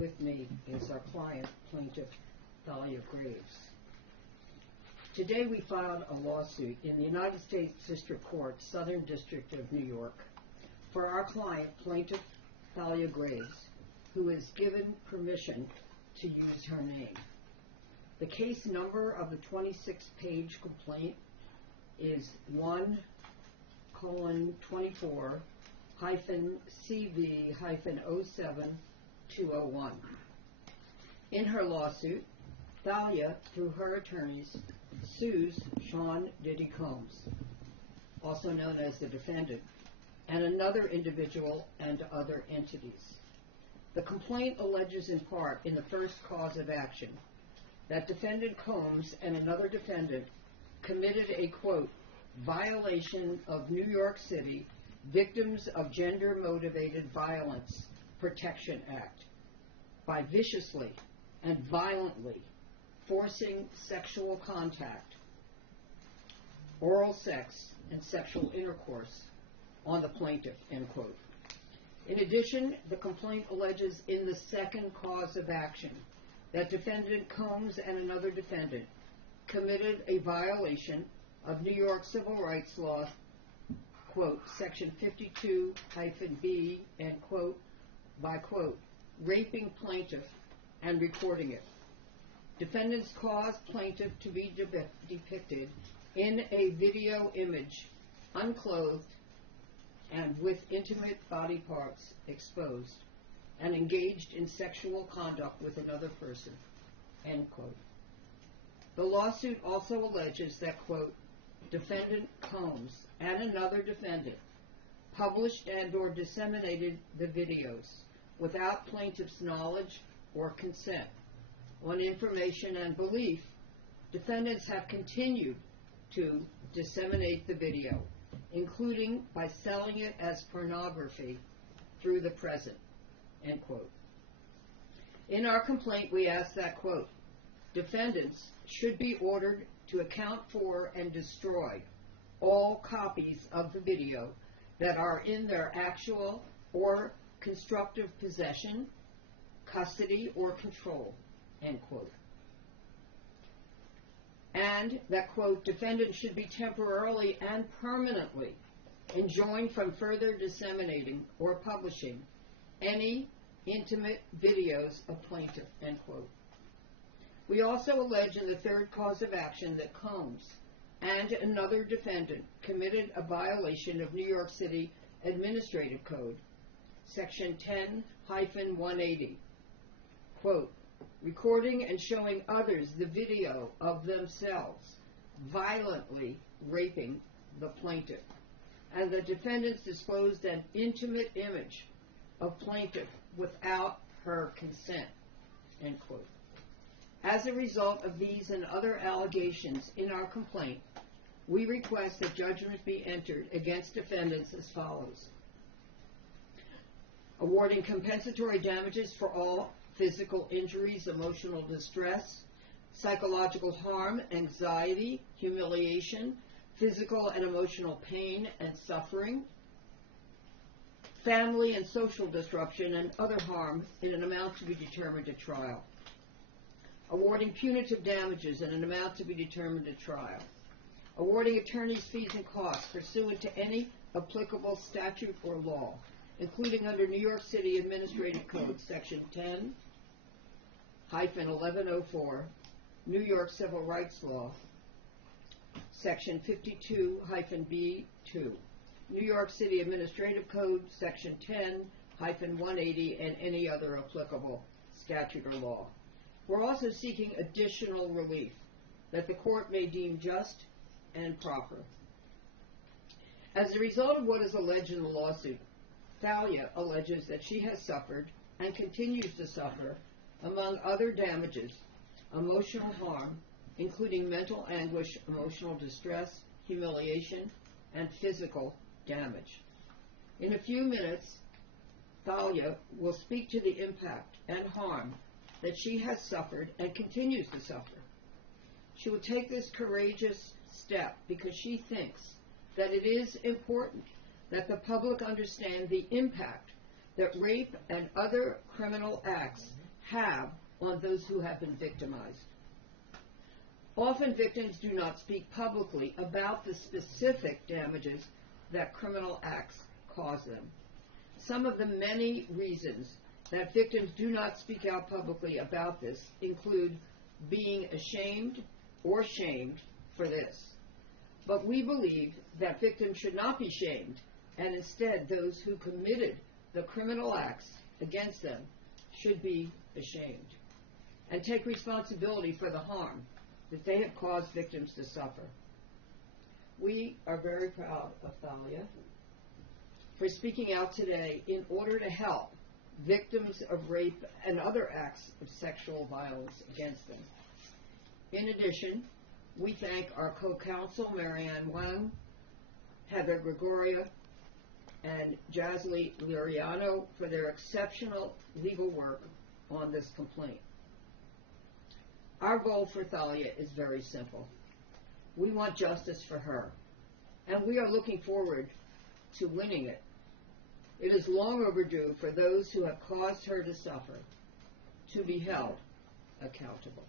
with me is our client, plaintiff Thalia Graves. Today we filed a lawsuit in the United States District Court, Southern District of New York, for our client, plaintiff Thalia Graves, who is given permission to use her name. The case number of the 26-page complaint is 1:CV-07-201. In her lawsuit, Thalia, through her attorneys, sues Sean Diddy Combs, also known as the defendant, and another individual and other entities. The complaint alleges in part, in the first cause of action, that defendant Combs and another defendant committed a, quote, violation of New York City Victims of Gender-Motivated Violence Protection Act by viciously and violently forcing sexual contact, oral sex, and sexual intercourse on the plaintiff, end quote. In addition, the complaint alleges in the second cause of action that defendant Combs and another defendant committed a violation of New York civil rights law, quote, section 52-B, end quote, by, quote, raping plaintiff and recording it. Defendants caused plaintiff to be depicted in a video image, unclothed and with intimate body parts exposed, and engaged in sexual conduct with another person, end quote. The lawsuit also alleges that, quote, defendant Combs and another defendant published and or disseminated the videos without plaintiff's knowledge or consent. On information and belief, defendants have continued to disseminate the video, including by selling it as pornography through the present, end quote. In our complaint, we ask that, quote, defendants should be ordered to account for and destroy all copies of the video that are in their actual or constructive possession, custody, or control, end quote. And that, quote, defendants should be temporarily and permanently enjoined from further disseminating or publishing any intimate videos of plaintiff, end quote. We also allege in the third cause of action that Combs and another defendant committed a violation of New York City Administrative Code, section 10-180, quote, recording and showing others the video of themselves violently raping the plaintiff, and the defendants disclosed an intimate image of plaintiff without her consent, end quote. As a result of these and other allegations in our complaint, we request that judgment be entered against defendants as follows: awarding compensatory damages for all physical injuries, emotional distress, psychological harm, anxiety, humiliation, physical and emotional pain and suffering, family and social disruption, and other harm in an amount to be determined at trial. Awarding punitive damages in an amount to be determined at trial. Awarding attorneys' fees and costs pursuant to any applicable statute or law, including under New York City Administrative Code, section 10-1104, New York Civil Rights Law, section 52-B2, New York City Administrative Code, section 10-180, and any other applicable statute or law. We're also seeking additional relief that the court may deem just and proper. As a result of what is alleged in the lawsuit, Thalia alleges that she has suffered and continues to suffer, among other damages, emotional harm, including mental anguish, emotional distress, humiliation, and physical damage. In a few minutes, Thalia will speak to the impact and harm that she has suffered and continues to suffer. She will take this courageous step because she thinks that it is important that the public understand the impact that rape and other criminal acts have on those who have been victimized. Often victims do not speak publicly about the specific damages that criminal acts cause them. Some of the many reasons that victims do not speak out publicly about this include being ashamed or shamed for this. But we believe that victims should not be shamed, and instead those who committed the criminal acts against them should be ashamed and take responsibility for the harm that they have caused victims to suffer. We are very proud of Thalia for speaking out today in order to help victims of rape and other acts of sexual violence against them. In addition, we thank our co-counsel, Marianne Wang, Heather Gregoria, and Jasly Liriano for their exceptional legal work on this complaint. Our goal for Thalia is very simple. We want justice for her, and we are looking forward to winning it. It is long overdue for those who have caused her to suffer to be held accountable.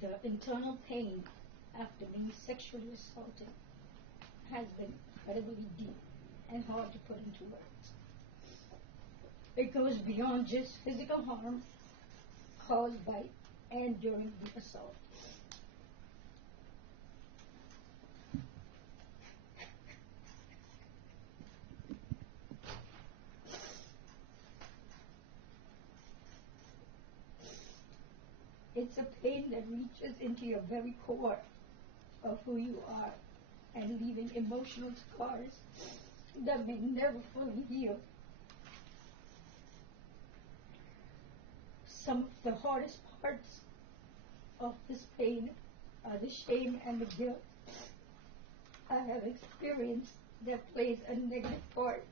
The internal pain after being sexually assaulted has been incredibly deep and hard to put into words. It goes beyond just physical harm caused by and during the assault. It's a pain that reaches into your very core of who you are and leaving emotional scars that may never fully heal. Some of the hardest parts of this pain are the shame and the guilt I have experienced that plays a negative part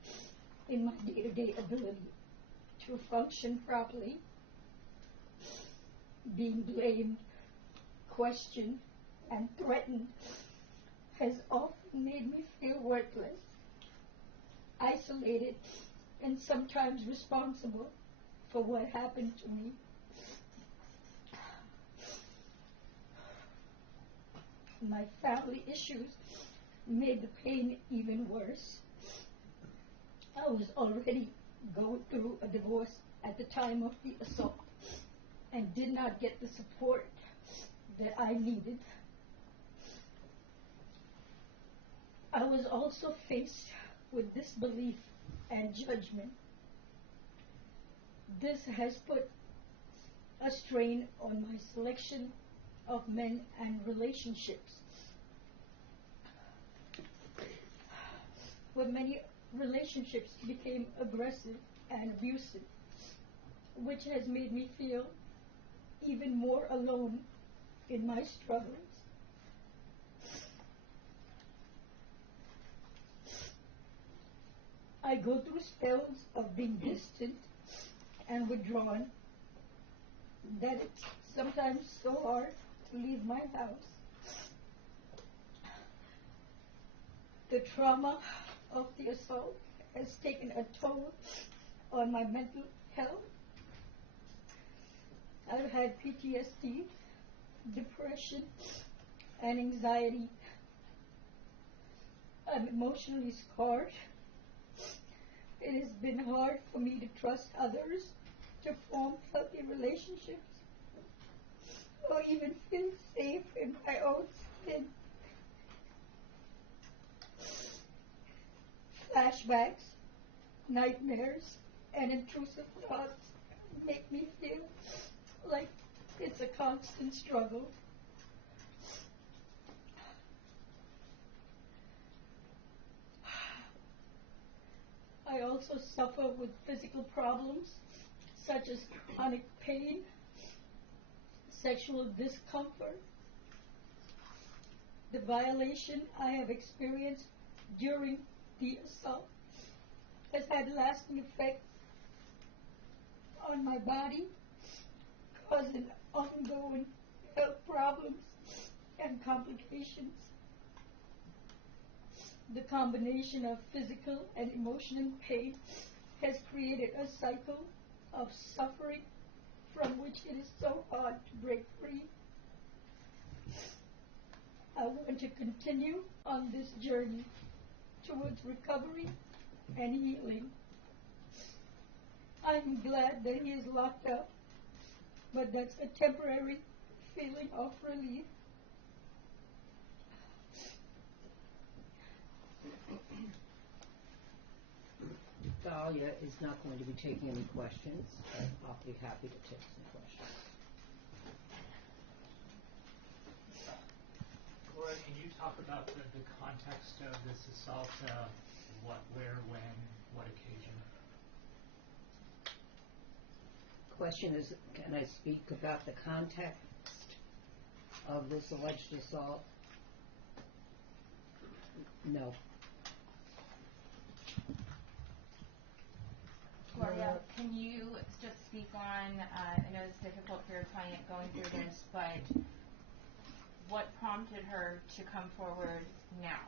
in my day-to-day ability to function properly. Being blamed, questioned, and threatened has often made me feel worthless, isolated, and sometimes responsible for what happened to me. My family issues made the pain even worse. I was already going through a divorce at the time of the assault and did not get the support that I needed. I was also faced with disbelief and judgment. This has put a strain on my selection of men and relationships. Where many relationships became aggressive and abusive, which has made me feel even more alone in my struggles. I go through spells of being distant and withdrawn that it's sometimes so hard to leave my house. The trauma of the assault has taken a toll on my mental health. I've had PTSD, depression, and anxiety. I'm emotionally scarred. It has been hard for me to trust others, to form healthy relationships, or even feel safe in my own skin. Flashbacks, nightmares, and intrusive thoughts make me feel like it's a constant struggle. I also suffer with physical problems such as chronic pain, sexual discomfort. The violation I have experienced during the assault has had lasting effects on my body, causing ongoing health problems and complications. The combination of physical and emotional pain has created a cycle of suffering from which it is so hard to break free. I want to continue on this journey towards recovery and healing. I'm glad that he is locked up, but that's a temporary feeling of relief. Thalia is not going to be taking any questions, but I'll be happy to take some questions. Cora, can you talk about the context of this assault? What, where, when, what occasion? Question is, can I speak about the context of this alleged assault? No. Gloria, can you just speak on, I know it's difficult for your client going through this, but what prompted her to come forward now?